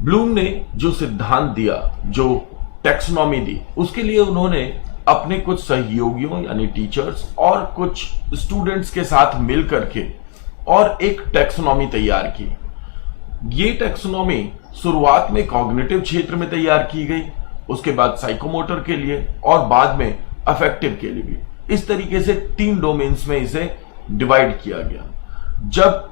Bloom ने जो सिद्धांत दिया, जो टैक्सोनॉमी दी, उसके लिए उन्होंने अपने कुछ सहयोगियों यानी टीचर्स और कुछ स्टूडेंट्स के साथ मिल करके और एक टैक्सोनॉमी तैयार की। ये टैक्सोनॉमी शुरुआत में कॉग्निटिव क्षेत्र में तैयार की गई, उसके बाद साइकोमोटर के लिए और बाद में अफेक्टिव के लिए भी। इस तरीके से 3 डोमेन्स में इसे डिवाइड किया गया। जब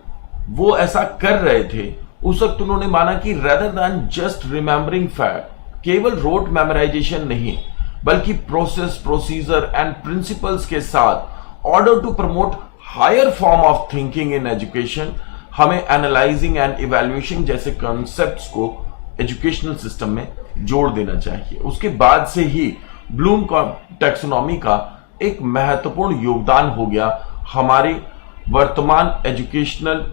वो ऐसा कर रहे थे उस वक्त उन्होंने माना कि rather than just remembering fact, केवल रोट मेमोराइजेशन नहीं बल्कि प्रोसेस, प्रोसीजर एंड प्रिंसिपल्स के साथ order to promote higher form of thinking in education, हमें एनालाइजिंग एंड इवैल्यूएशन जैसे कॉन्सेप्ट्स को एजुकेशनल सिस्टम में जोड़ देना चाहिए। उसके बाद से ही ब्लूम का टैक्सोनॉमी का एक महत्वपूर्ण योगदान हो गया हमारे वर्तमान एजुकेशनल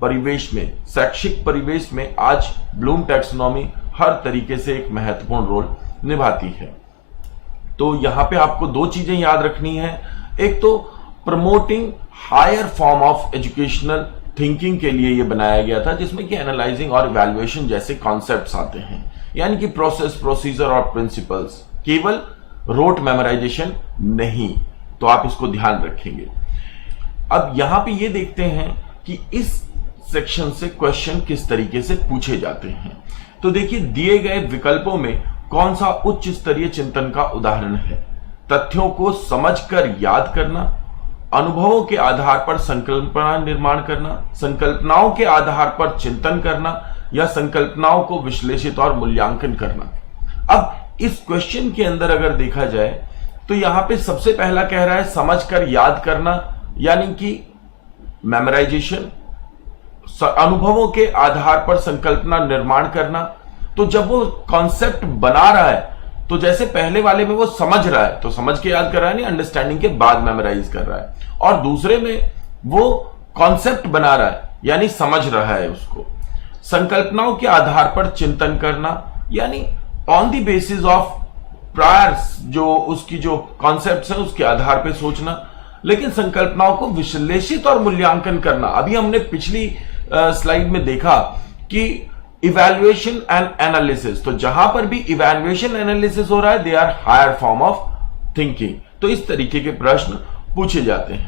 परिवेश में, शैक्षिक परिवेश में। आज ब्लूम टैक्सोनॉमी हर तरीके से एक महत्वपूर्ण रोल निभाती है। तो यहां पे आपको 2 चीजें याद रखनी है। एक तो promoting higher form of educational thinking के लिए यह बनाया गया था, जिसमें कि एनालाइजिंग और इवैल्यूएशन जैसे कॉन्सेप्ट्स आते हैं, यानी कि प्रोसेस, प्रोसीजर और प्रिंसिपल्स, केवल रोट मेमोराइजेशन नहीं। तो आप इसको ध्यान रखेंगे। अब यहां पे ये देखते हैं कि इस सेक्शन से क्वेश्चन किस तरीके से पूछे जाते हैं। तो देखिए, दिए गए विकल्पों में कौन सा उच्च स्तरीय चिंतन का उदाहरण है? तथ्यों को समझकर याद करना, अनुभवों के आधार पर संकल्पना निर्माण करना, संकल्पनाओं के आधार पर चिंतन करना, या संकल्पनाओं को विश्लेषित और मूल्यांकन करना। अब इस क्वेश्चन के अंदर अगर देखा जाए तो यहां पे सबसे पहला कह रहा है समझकर याद करना, यानी कि मेमोराइजेशन, अनुभवों के आधार पर संकल्पना निर्माण करना। तो जब वो कॉन्सेप्ट बना रहा है तो जैसे पहले वाले में वो समझ रहा है तो समझ के याद कर रहा है, नहीं, अंडरस्टैंडिंग के बाद मेमोराइज कर रहा है, और दूसरे में वो कॉन्सेप्ट बना रहा है यानी समझ रहा है उसको। संकल्पनाओं के आधार पर चिंतन करना, यानी on the basis of prior जो उसकी जो कॉन्सेप्ट्स है उसके आधार पर सोचना। लेकिन संकल्पनाओं को विश्लेषित और मूल्यांकन करना, अभी हमने पिछली स्लाइड में देखा कि इवैल्यूएशन एंड एनालिसिस, तो जहां पर भी इवैल्यूएशन एनालिसिस हो रहा है, they are higher form of thinking. तो इस तरीके के प्रश्न पूछे जाते हैं।